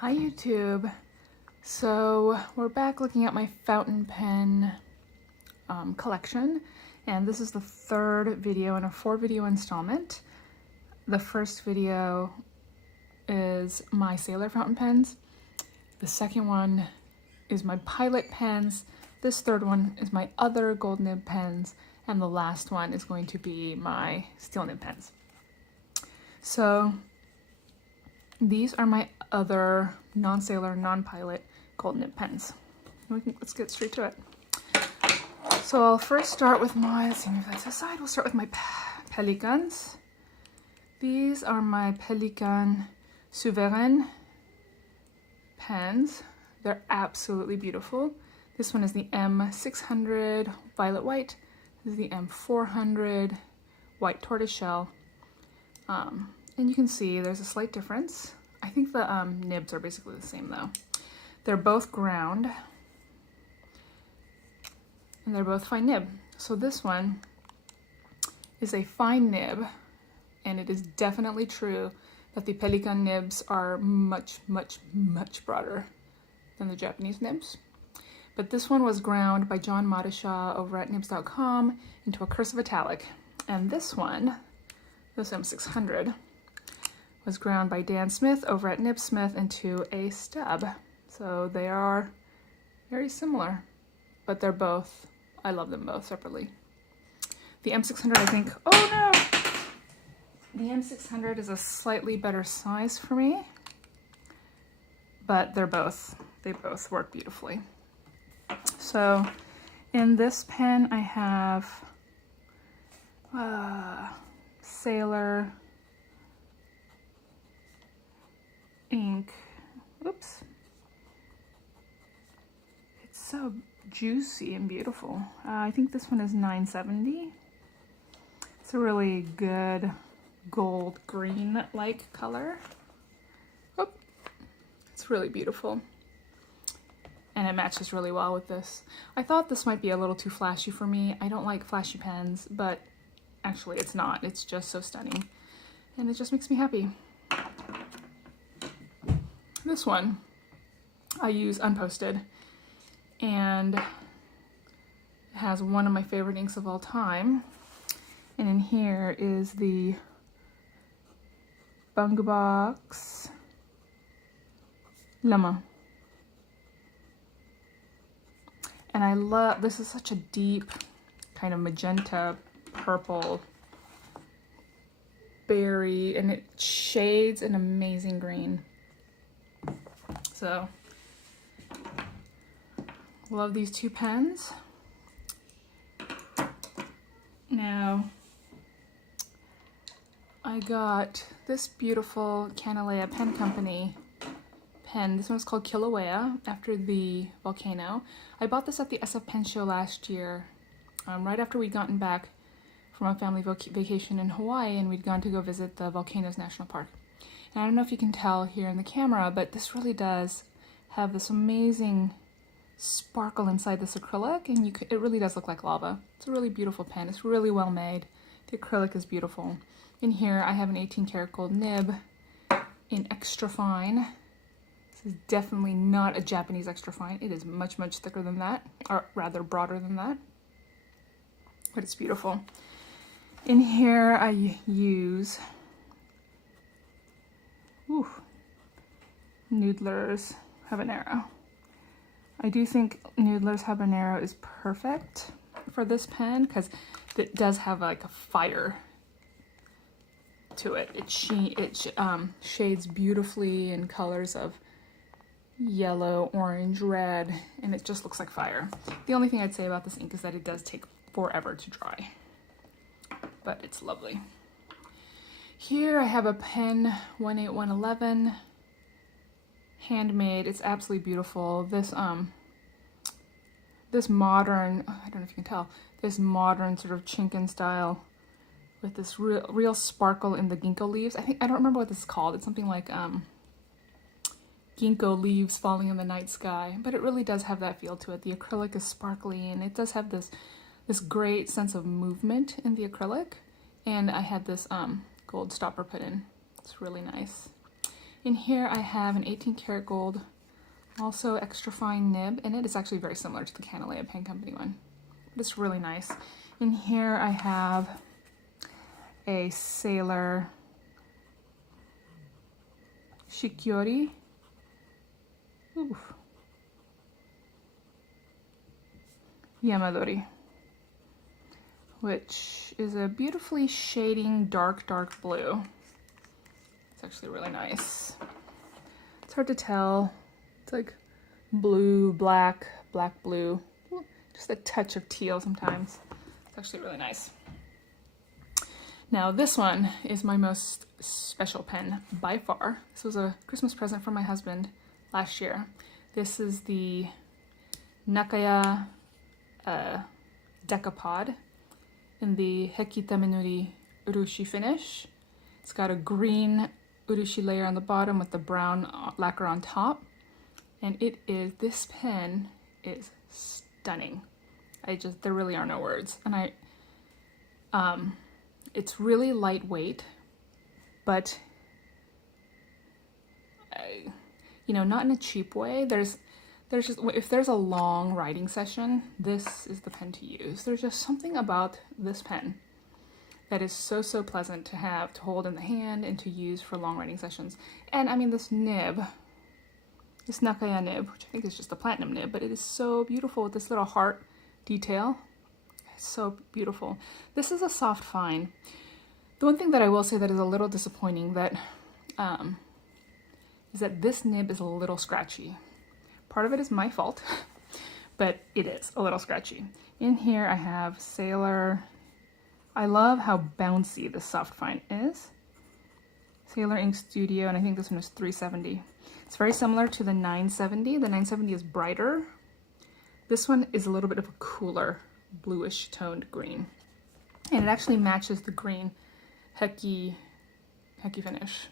Hi YouTube. So we're back looking at my fountain pen collection, and this is the third video in a 4-video installment. The first video is my Sailor fountain pens. The second one is my Pilot pens. This third one is my other gold nib pens, and the last one is going to be my steel nib pens. So these are my other non-Sailor, non-Pilot gold nib pens. Let's get straight to it. So I'll first start with my, let's see, move that aside. We'll start with my Pelicans. These are my Pelican Souverain pens. They're absolutely beautiful. This one is the M600 violet white. This is the M400 white tortoiseshell. And you can see there's a slight difference. I think the nibs are basically the same though. They're both ground and they're both fine nib. So this one is a fine nib, and it is definitely true that the Pelican nibs are much, much, much broader than the Japanese nibs. But this one was ground by John Madishaw over at nibs.com into a cursive italic. And this one, this M600, was ground by Dan Smith over at Nib Smith into a stub. So they are very similar, but they're both, I love them both separately. The M600, I think, oh no! The M600 is a slightly better size for me, but they both work beautifully. So in this pen, I have Sailor ink. Oops. It's so juicy and beautiful. I think this one is 970. It's a really good gold green like color. Oh, it's really beautiful. And it matches really well with this. I thought this might be a little too flashy for me. I don't like flashy pens, but actually it's not. It's just so stunning. And it just makes me happy. This one I use unposted, and it has one of my favorite inks of all time. And in here is the Bunga Box Llama. And I love, this is such a deep kind of magenta purple berry, and it shades an amazing green. So, love these two pens. Now, I got this beautiful Canelea Pen Company pen. This one's called Kilauea, after the volcano. I bought this at the SF Pen Show last year, right after we'd gotten back from a family vacation in Hawaii, and we'd gone to go visit the Volcanoes National Park. And I don't know if you can tell here in the camera, but this really does have this amazing sparkle inside this acrylic, and it really does look like lava. It's a really beautiful pen. It's really well made. The acrylic is beautiful. In here I have an 18 karat gold nib in extra fine. This is definitely not a Japanese extra fine. It is much, much thicker than that, or rather broader than that, but it's beautiful. In here I use Noodler's Habanero. I do think Noodler's Habanero is perfect for this pen because it does have like a fire to it. It shades beautifully in colors of yellow, orange, red, and it just looks like fire. The only thing I'd say about this ink is that it does take forever to dry, but it's lovely. Here I have a pen 18111 Handmade. It's absolutely beautiful. This this modern, I don't know if you can tell, this modern sort of Chinken style with this real sparkle in the ginkgo leaves. I don't remember what this is called. It's something like ginkgo leaves falling in the night sky, but it really does have that feel to it. The acrylic is sparkly, and it does have this great sense of movement in the acrylic. And I had this gold stopper put in. It's really nice. In here I have an 18 karat gold, also extra fine nib, and it is actually very similar to the Canelea Pen Company one. But it's really nice. In here I have a Sailor Shikiori. Oof. Yamadori, which is a beautifully shading dark blue. It's actually really nice. It's hard to tell. It's like blue, black, black, blue. Just a touch of teal sometimes. It's actually really nice. Now this one is my most special pen by far. This was a Christmas present from my husband last year. This is the Nakaya Decapod in the Hekita Minuri Urushi finish. It's got a green urushi layer on the bottom with the brown lacquer on top. And this pen is stunning. There really are no words. And it's really lightweight, but not in a cheap way. There's just, if there's a long writing session, this is the pen to use. There's just something about this pen that is so pleasant to have, to hold in the hand and to use for long writing sessions. And I mean, this nib, this Nakaya nib, which I think is just a platinum nib, but it is so beautiful with this little heart detail. It's so beautiful. This is a soft fine. The one thing that I will say that is a little disappointing is that this nib is a little scratchy. Part of it is my fault, but it is a little scratchy. In here I have Sailor. I love how bouncy this soft fine is. Sailor Ink Studio, and I think this one is 370. It's very similar to the 970. The 970 is brighter. This one is a little bit of a cooler, bluish toned green. And it actually matches the green Heki finish.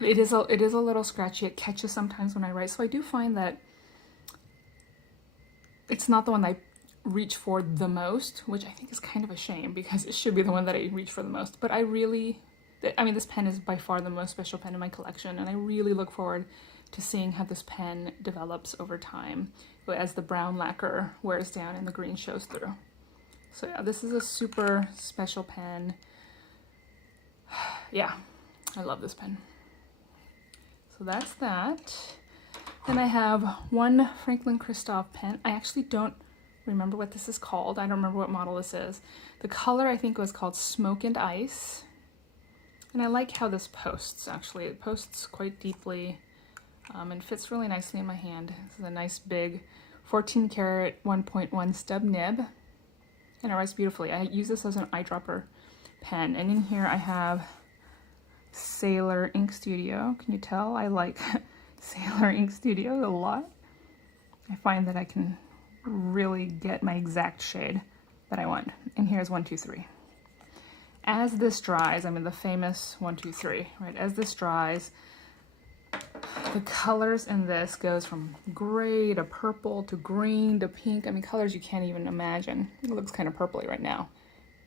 It is a little scratchy. It catches sometimes when I write, so I do find that it's not the one that I reach for the most, which I think is kind of a shame because it should be the one that I reach for the most. But this pen is by far the most special pen in my collection, and I really look forward to seeing how this pen develops over time as the brown lacquer wears down and the green shows through. So yeah, this is a super special pen. Yeah, I love this pen. So that's that. Then I have one Franklin-Christoph pen. I actually don't remember what this is called. I don't remember what model this is. The color I think was called Smoke and Ice. And I like how this posts, actually. It posts quite deeply and fits really nicely in my hand. This is a nice big 14 karat 1.1 stub nib. And it writes beautifully. I use this as an eyedropper pen. And in here I have Sailor Ink Studio. Can you tell? I like Sailor Ink Studio a lot. I find that I can really get my exact shade that I want. And here's 123. As this dries, the famous 123, right? As this dries, the colors in this goes from gray to purple to green to pink. Colors you can't even imagine. It looks kind of purpley right now,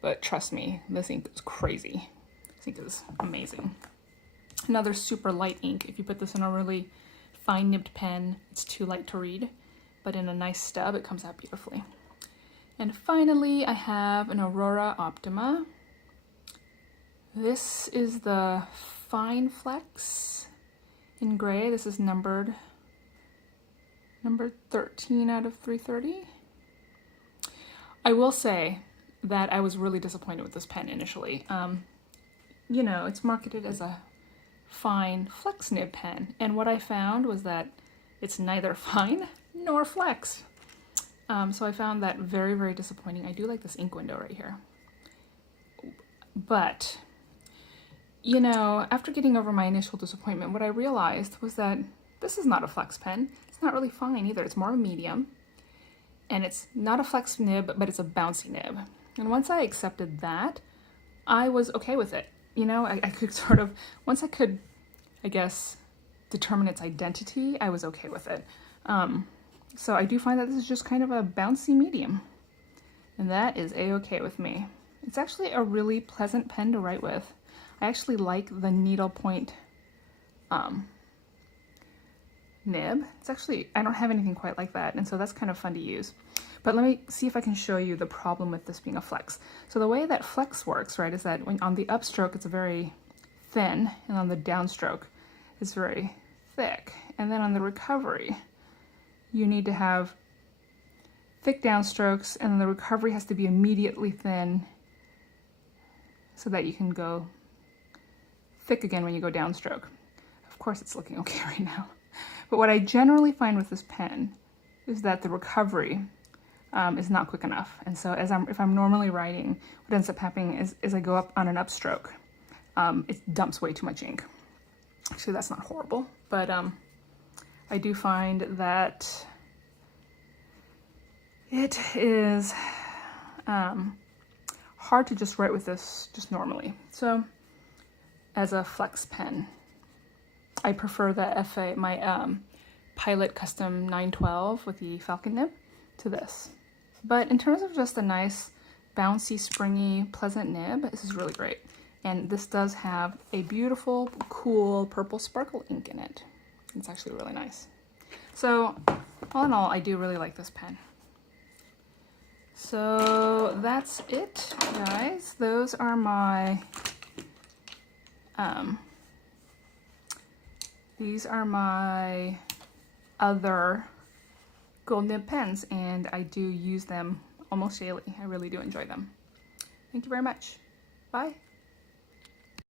but trust me, this ink is crazy. This ink is amazing. Another super light ink. If you put this in a really fine nibbed pen, it's too light to read, but in a nice stub, it comes out beautifully. And finally, I have an Aurora Optima. This is the Fine Flex in gray. This is number 13 out of 330. I will say that I was really disappointed with this pen initially. It's marketed as a fine flex nib pen, and what I found was that it's neither fine nor flex. So I found that very, very disappointing. I do like this ink window right here. But, after getting over my initial disappointment, what I realized was that this is not a flex pen. It's not really fine either. It's more of a medium. And it's not a flex nib, but it's a bouncy nib. And once I accepted that, I was okay with it. I could once I could, I guess, determine its identity, I was okay with it. So I do find that this is just kind of a bouncy medium. And that is a-okay with me. It's actually a really pleasant pen to write with. I actually like the needlepoint nib. It's actually, I don't have anything quite like that, and so that's kind of fun to use. But let me see if I can show you the problem with this being a flex. So the way that flex works, right, is that when on the upstroke it's very thin, and on the downstroke it's very thick. And then on the recovery, you need to have thick downstrokes, and then the recovery has to be immediately thin so that you can go thick again when you go downstroke. Of course it's looking okay right now. But what I generally find with this pen is that the recovery is not quick enough. And so if I'm normally writing, what ends up happening is I go up on an upstroke. It dumps way too much ink. Actually, that's not horrible, but I do find that it is hard to just write with this just normally. So as a flex pen, I prefer the FA, my Pilot Custom 912 with the Falcon nib to this. But in terms of just a nice, bouncy, springy, pleasant nib, this is really great. And this does have a beautiful, cool purple sparkle ink in it. It's actually really nice. So all in all, I do really like this pen. So that's it, guys. Those are my these are my other gold nib pens, and I do use them almost daily. I really do enjoy them. Thank you very much. Bye.